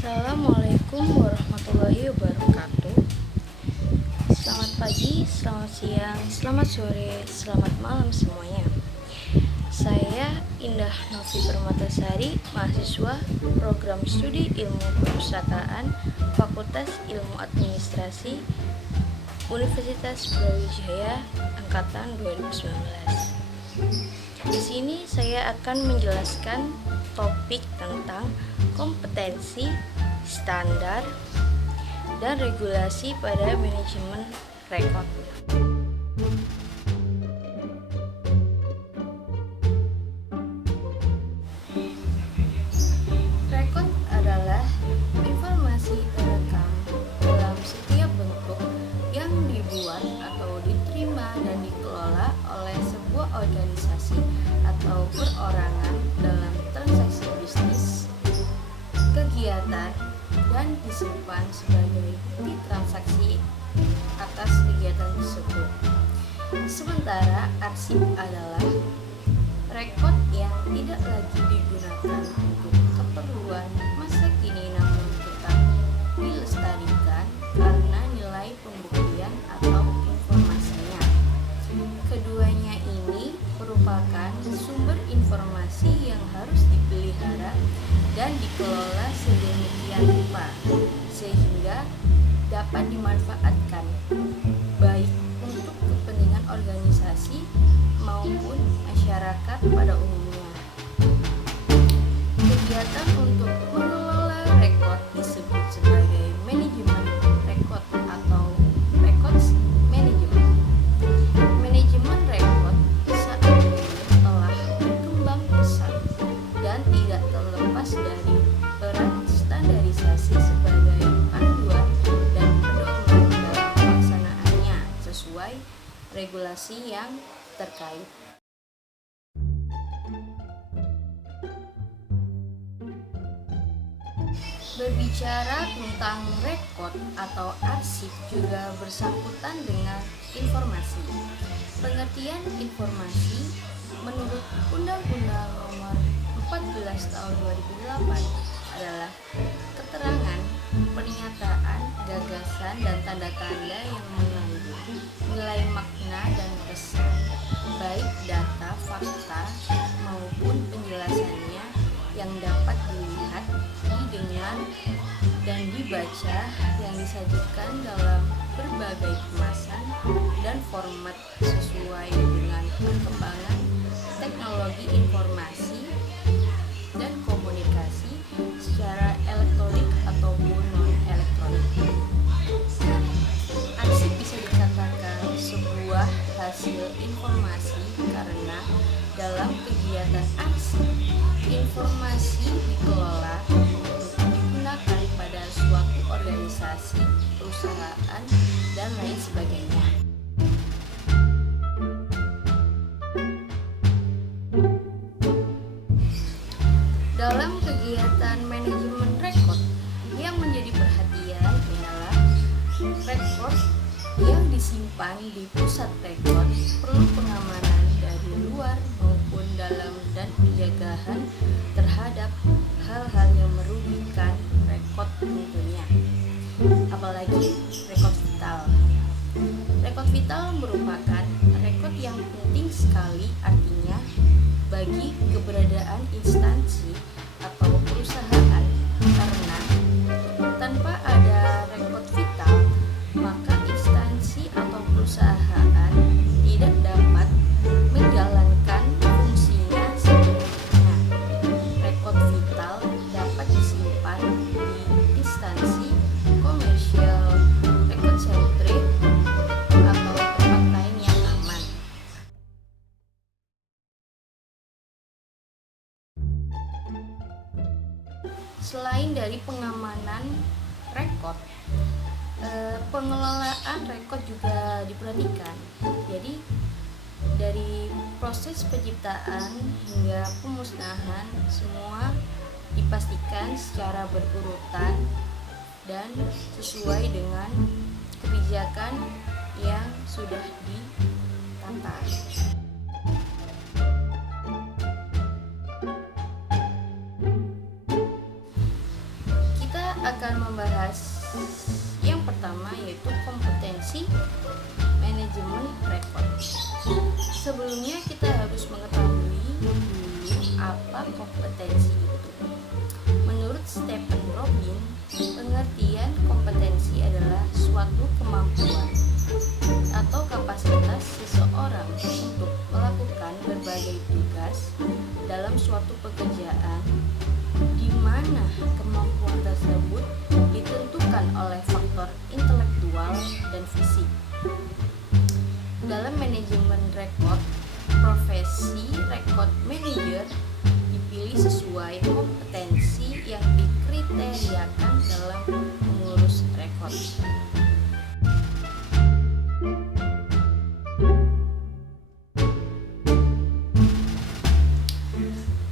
Assalamualaikum warahmatullahi wabarakatuh. Selamat pagi, selamat siang, selamat sore, selamat malam semuanya. Saya Indah Novi Permatasari, mahasiswa Program Studi Ilmu Perpustakaan Fakultas Ilmu Administrasi Universitas Brawijaya Angkatan 2019. Di sini saya akan menjelaskan topik tentang kompetensi, standar, dan regulasi pada manajemen rekod. Rekod adalah informasi terekam dalam setiap bentuk yang dibuat atau diterima dan dikelola oleh sebuah organisasi atau perorangan dalam transaksi bisnis, kegiatan, dan disimpan sebagai bukti transaksi atas kegiatan tersebut. Sementara arsip adalah rekod yang tidak lagi digunakan untuk keperluan masa kini namun tetap dilestarikan karena nilai pembuktian atau informasinya. Keduanya ini merupakan sumber informasi yang harus dipelihara dan dikelola sedemikian rupa sehingga dapat dimanfaatkan baik untuk kepentingan organisasi maupun masyarakat pada umumnya. Kegiatan untuk mengelola rekod disebut sebagai manajemen rekod atau records management. Manajemen rekod saat ini telah berkembang pesat dan tidak terlepas dari peran standarisasi sebagai panduan dan pedoman dalam pelaksanaannya sesuai regulasi yang terkait. Berbicara tentang rekod atau arsip juga bersangkutan dengan informasi. Pengertian informasi menurut Undang-Undang Nomor 14 Tahun 2008 adalah keterangan, pernyataan, gagasan, dan tanda-tanda yang mengandung nilai makna dan kesan, baik data, fakta, maupun penjelasannya yang dapat dilihat, didengar, dan dibaca yang disajikan dalam berbagai kemasan dan format sesuai dengan perkembangan teknologi informasi dan komunikasi secara elektronik ataupun non-elektronik. Arsip bisa dikatakan sebuah hasil informasi karena dalam kegiatan arsip, informasi dikelola untuk digunakan pada suatu organisasi, perusahaan, dan lain sebagainya. Dalam kegiatan manajemen rekod yang menjadi perhatian ialah rekod yang disimpan di pusat rekod perlu pengamanan dari luar maupun dalam dan penjagaan terhadap hal-hal yang merugikan rekod tentunya, apalagi rekod vital. Rekod vital merupakan rekod yang penting sekali, artinya bagi keberadaan instansi atau perusahaan, karena tanpa ada rekod vital maka instansi atau perusahaan tidak dapat menjalankan fungsinya sepenuhnya. Rekod vital dapat disimpan di instansi komersial, rekod sentrik, atau tempat lain yang aman. Selain dari pengamanan rekod, pengelolaan rekod juga diperhatikan. Jadi dari proses penciptaan hingga pemusnahan semua dipastikan secara berurutan dan sesuai dengan kebijakan yang sudah ditata. Kita Sebelumnya kita harus mengetahui dulu apa kompetensi itu. Menurut Stephen Robin, pengertian kompetensi adalah suatu kemampuan atau kapasitas seseorang untuk melakukan berbagai tugas dalam suatu pekerjaan, di mana kemampuan tersebut ditentukan oleh faktor intelektual dan fisik. Dalam manajemen rekod, profesi rekod manager dipilih sesuai kompetensi yang dikriteriakan dalam mengurus rekod.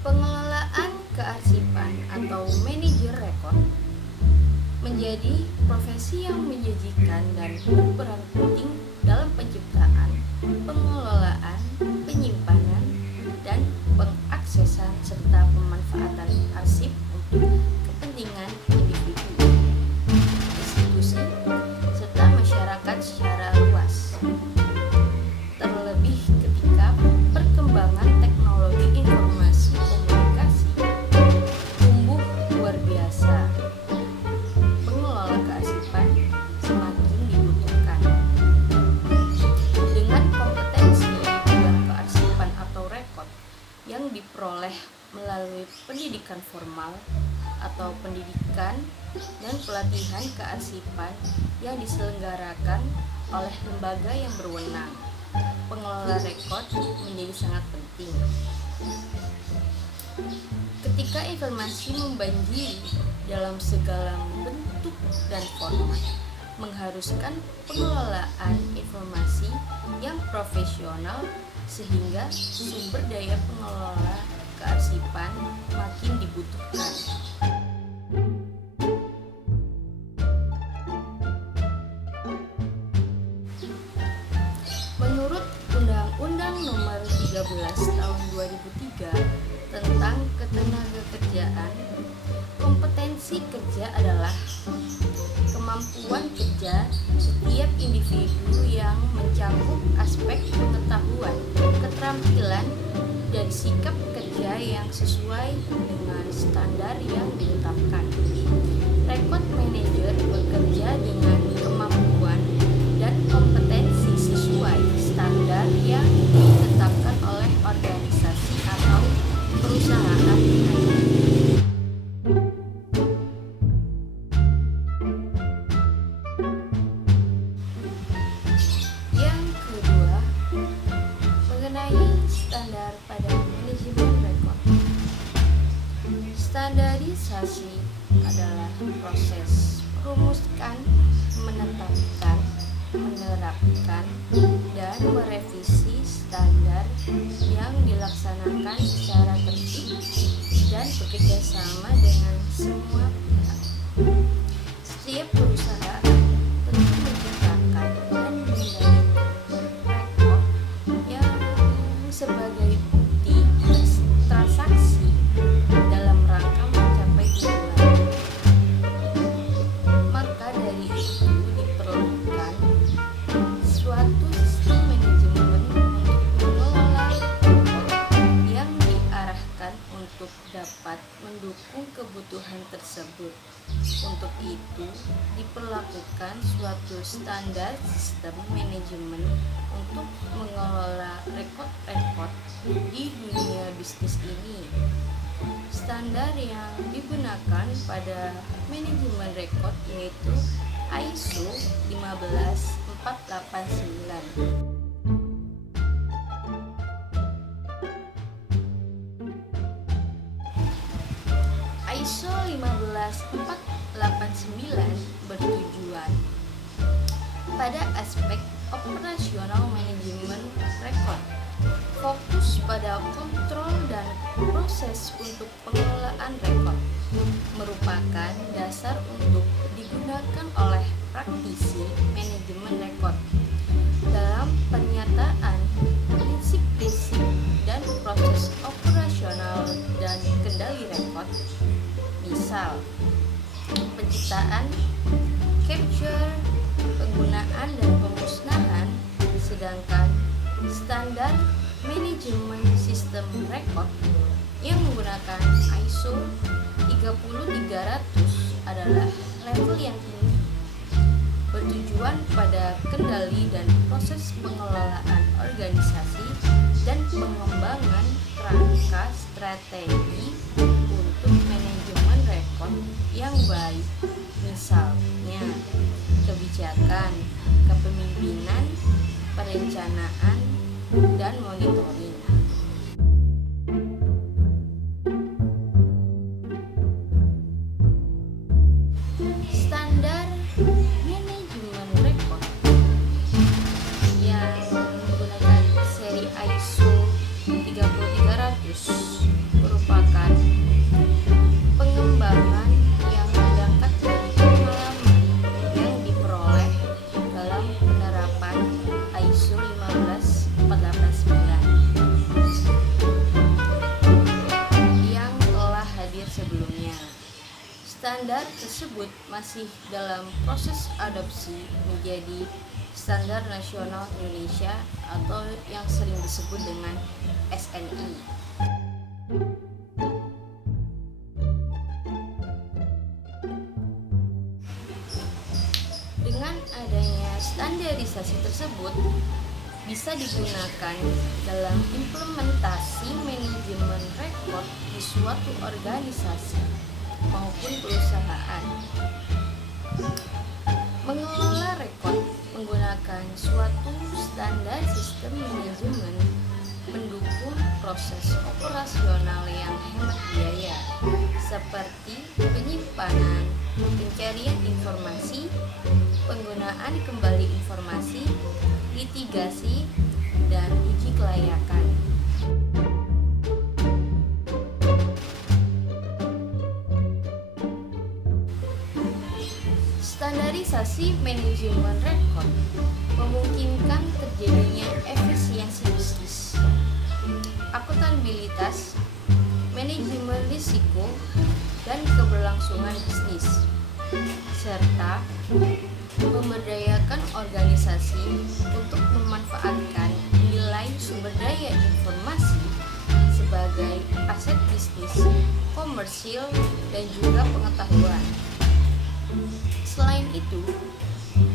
Pengelolaan kearsipan atau manajer rekod menjadi profesi yang menjanjikan dan berperan penting dalam penciptaan, pengelolaan, penyimpanan, dan pengaksesan serta pemanfaatan arsip untuk kepentingan individu, institusi, serta masyarakat secara luas. Terlebih ketika perkembangan teknologi informasi komunikasi tumbuh luar biasa, pengelola kearsipan semakin dibutuhkan. Dengan kompetensi di bidang kearsipan atau rekod yang diperoleh melalui pendidikan formal atau pendidikan dan pelatihan kearsipan yang diselenggarakan oleh lembaga yang berwenang, pengelola rekod menjadi sangat penting. Ketika informasi membanjiri dalam segala bentuk dan format, mengharuskan pengelolaan informasi yang profesional sehingga sumber daya pengelola kearsipan makin dibutuhkan. Menurut Undang-Undang Nomor 13 Tahun 2003 tentang Ketenagakerjaan, kompetensi kerja adalah kemampuan kerja setiap individu yang mencakup aspek pengetahuan, keterampilan, dan sikap kerja yang sesuai dengan standar yang ditetapkan. Rekod manajer bekerja dengan kemampuan dan kompetensi sesuai standar yang ditetapkan oleh organisasi atau perusahaan. Yang kedua, mengenai standar pada manajemen rekod. Standarisasi adalah proses merumuskan, menetapkan, menerapkan, dan merevisi standar yang dilaksanakan secara tertib dan bekerja sama dengan semua pihak. Setiap perusahaan tentu menciptakan dan mengendalikan rekod yang sebagai bukti transaksi dalam rangka mencapai tujuan. Maka dari itu diperlukan suatu sistem manajemen untuk mengelola rekod yang diarahkan untuk dapat mendukung kebutuhan tersebut. Untuk itu diperlakukan suatu standar sistem manajemen untuk mengelola rekod-rekod di dunia bisnis ini. Standar yang digunakan pada manajemen rekod yaitu ISO 15489. ISO 15489 bertujuan pada aspek operasional manajemen rekod, fokus pada kontrol dan proses untuk pengelolaan rekod, merupakan dasar untuk digunakan oleh praktisi manajemen rekod dalam pernyataan prinsip-prinsip dan proses operasional dan kendali rekod. Misal, penciptaan, capture, penggunaan dan pemusnahan, sedangkan standar Manajemen sistem rekod yang menggunakan ISO 30300 adalah level yang tinggi, bertujuan pada kendali dan proses pengelolaan organisasi dan pengembangan kerangka strategi untuk manajemen rekod yang baik, misalnya kebijakan, kepemimpinan, perencanaan, dan monitoring. Standar manajemen rekod yang menggunakan seri ISO 30300 merupakan pengembangan yang berangkat dari pengalaman yang diperoleh dalam penerapan ISO 15489 yang telah hadir sebelumnya. Standar tersebut masih dalam proses adopsi menjadi Standar Nasional Indonesia atau yang sering disebut dengan SNI. Dengan adanya standarisasi tersebut bisa digunakan dalam implementasi manajemen rekod di suatu organisasi maupun perusahaan. Mengelola rekod menggunakan suatu standar sistem manajemen mendukung proses operasional yang hemat biaya seperti penyimpanan, pencarian informasi, penggunaan kembali informasi, litigasi, dan uji kelayakan. Standarisasi manajemen rekod memungkinkan terjadinya efisiensi bisnis, akuntabilitas, manajemen risiko, dan keberlangsungan bisnis, serta memberdayakan organisasi untuk memanfaatkan nilai sumber daya informasi sebagai aset bisnis, komersil, dan juga pengetahuan. Selain itu,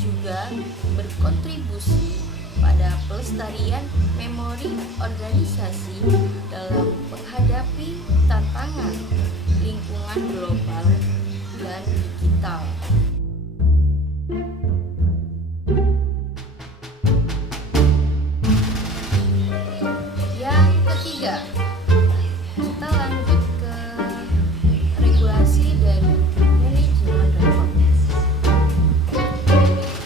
juga berkontribusi pada pelestarian memori organisasi dalam menghadapi tantangan lingkungan global dan digital. Yang ketiga, kita lanjut ke regulasi dan manajemen rekod.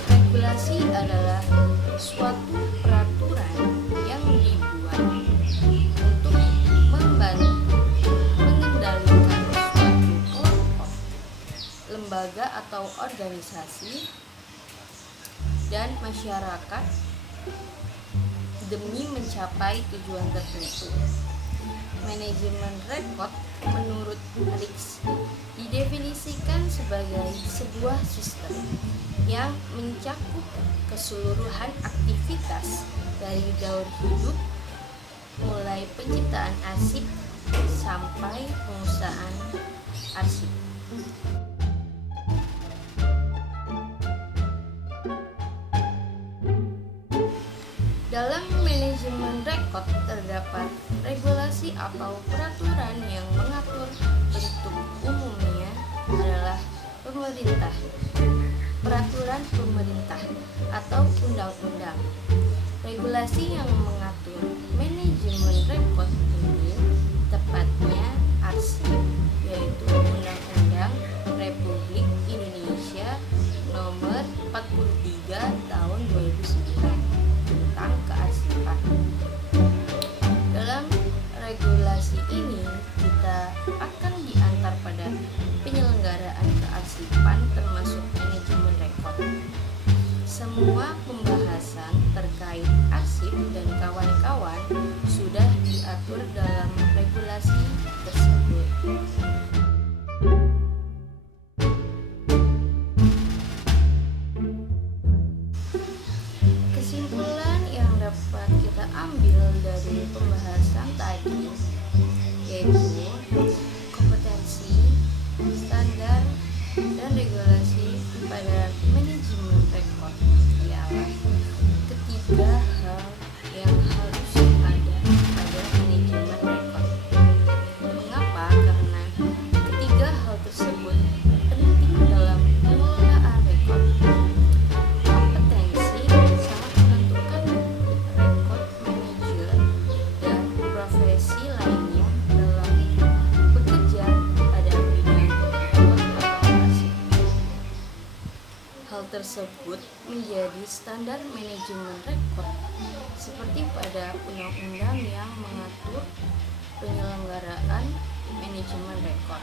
Regulasi adalah suatu peraturan yang dibuat untuk membantu mengendalikan suatu kelompok, lembaga atau organisasi, dan masyarakat demi mencapai tujuan tertentu. Manajemen rekod menurut Rix didefinisikan sebagai sebuah sistem yang mencakup keseluruhan aktivitas dari daur hidup mulai penciptaan arsip sampai pengusahaan arsip. Dalam manajemen rekod terdapat regulasi atau peraturan yang mengatur bentuk umumnya adalah pemerintah, peraturan pemerintah atau undang-undang. Regulasi yang mengatur manajemen rekod ini tepatnya arsip, yaitu Undang-Undang Republik Indonesia Nomor 43 Tahun 2009 tentang kearsipan. Dalam regulasi ini kita akan diantar pada penyelenggaraan kearsipan termasuk manajemen rekod. Semua pembahasan terkait arsip dan kawan-kawan sudah diatur dalam regulasi tersebut. Kesimpulan yang dapat kita ambil dari dari pembahasan tadi, yaitu kompetensi, standar, dan regulasi pada manajemen rekor ialah ketiga hal yang harus ada pada manajemen rekor. Mengapa? Karena ketiga hal tersebut penting dalam pengelolaan rekor. Kompetensi sangat menentukan rekor manajer dan profesi lainnya dalam bekerja pada bidang rekor atau arsip. Hal tersebut menjadi standar manajemen rekor seperti pada undang-undang yang mengatur penyelenggaraan manajemen rekor.